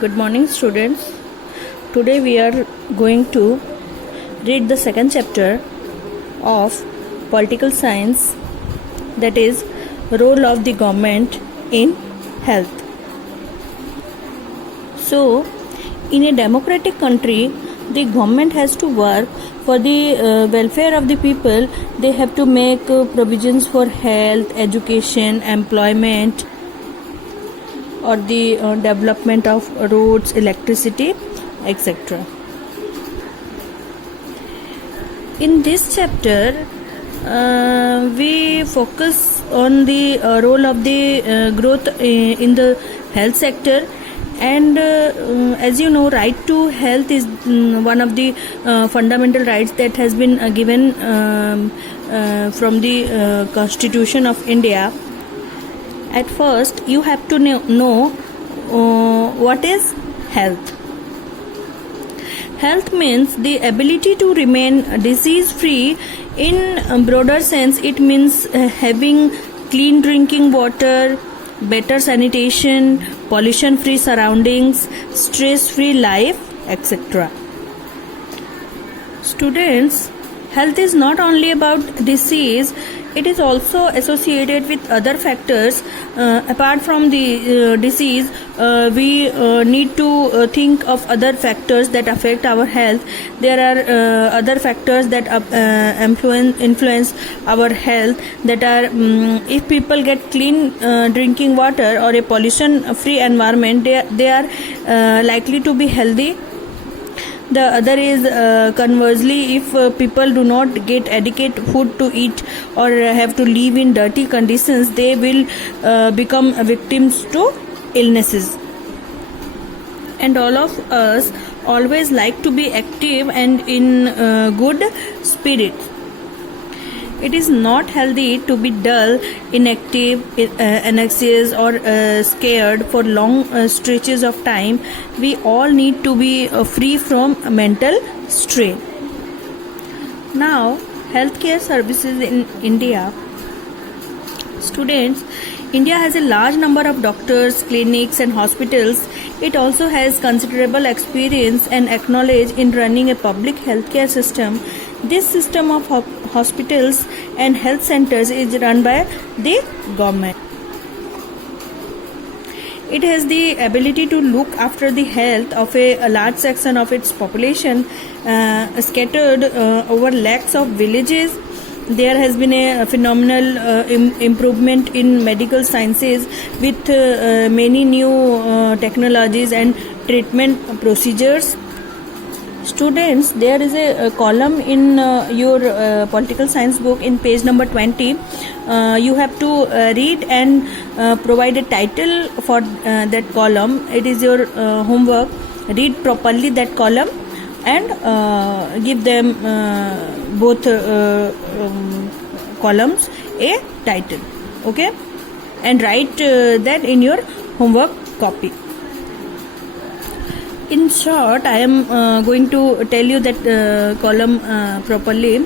Good morning, students. Today we are going to read the second chapter of political science, that is role of the government in health. So, in a democratic country, the government has to work for the welfare of the people. They have to make provisions for health, education, employment, or the development of roads, electricity, etc. In this chapter, we focus on the role of the growth in the health sector. And as you know, right to health is one of the fundamental rights that has been given from the Constitution of India. At first, you have to know what is health. Health means the ability to remain disease free. In broader sense, it means having clean drinking water, better sanitation, pollution free surroundings, stress free life, etc. Students, health is not only about disease, it is also associated with other factors. Apart from the disease, we need to think of other factors that affect our health. There are other factors that influence our health, that are if people get clean drinking water or a pollution free environment, they are likely to be healthy. The other is conversely, if people do not get adequate food to eat or have to live in dirty conditions, they will become victims to illnesses. And all of us always like to be active and in good spirits. It is not healthy to be dull, inactive, anxious, or scared for long stretches of time. We all need to be free from mental strain. Now, healthcare services in India. Students, India has a large number of doctors, clinics, and hospitals. It also has considerable experience and knowledge in running a public healthcare system. This system of hospitals and health centers is run by the government. It has the ability to look after the health of a large section of its population scattered over lakhs of villages. There has been a phenomenal improvement in medical sciences with many new technologies and treatment procedures. Students, there is a column in your political science book in page number 20. You have to read and provide a title for that column. It is your homework. Read properly that column and give them both columns a title. Okay? And write that in your homework copy. In short, I am going to tell you that column properly.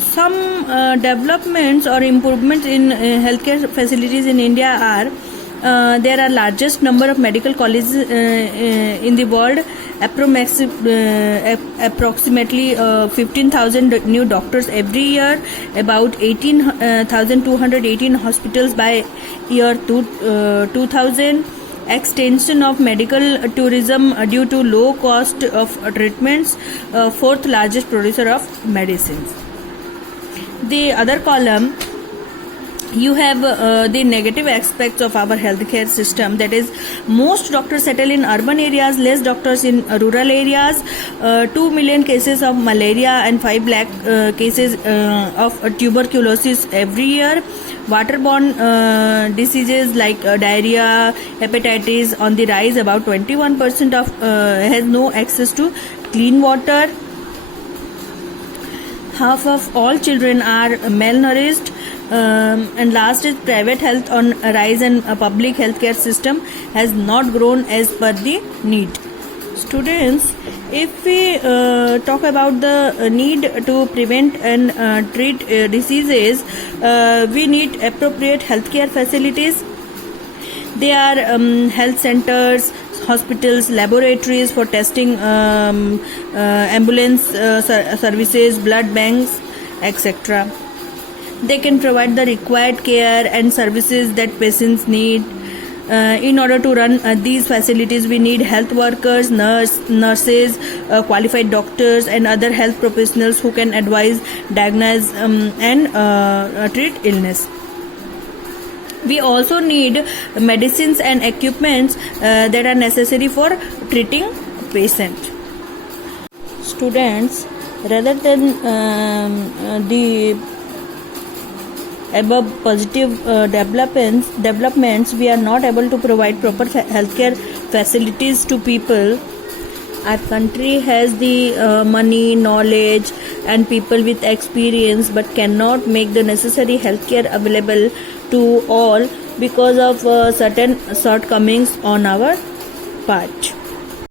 Some developments or improvements in healthcare facilities in India are there are largest number of medical colleges in the world, approximately 15,000 new doctors every year, about 18,218 hospitals by year 2000. Extension of medical tourism due to low cost of treatments, fourth largest producer of medicines. The other column, you have the negative aspects of our healthcare system, that is most doctors settle in urban areas, less doctors in rural areas, 2 million cases of malaria and 5 lakh cases of tuberculosis every year. Waterborne diseases like diarrhea, hepatitis on the rise. About 21% of has no access to clean water. Half of all children are malnourished. And last is private health on rise, and a public healthcare system has not grown as per the need. Students, if we talk about the need to prevent and treat diseases, we need appropriate healthcare facilities. They are health centers, hospitals, laboratories for testing, ambulance services, blood banks, etc. They can provide the required care and services that patients need. In order to run these facilities, we need health workers, nurses, qualified doctors, and other health professionals who can advise, diagnose, and treat illness. We also need medicines and equipments that are necessary for treating patient. Students, rather than the above positive developments, we are not able to provide proper healthcare facilities to people. Our country has the money, knowledge, and people with experience, but cannot make the necessary healthcare available to all because of certain shortcomings on our part.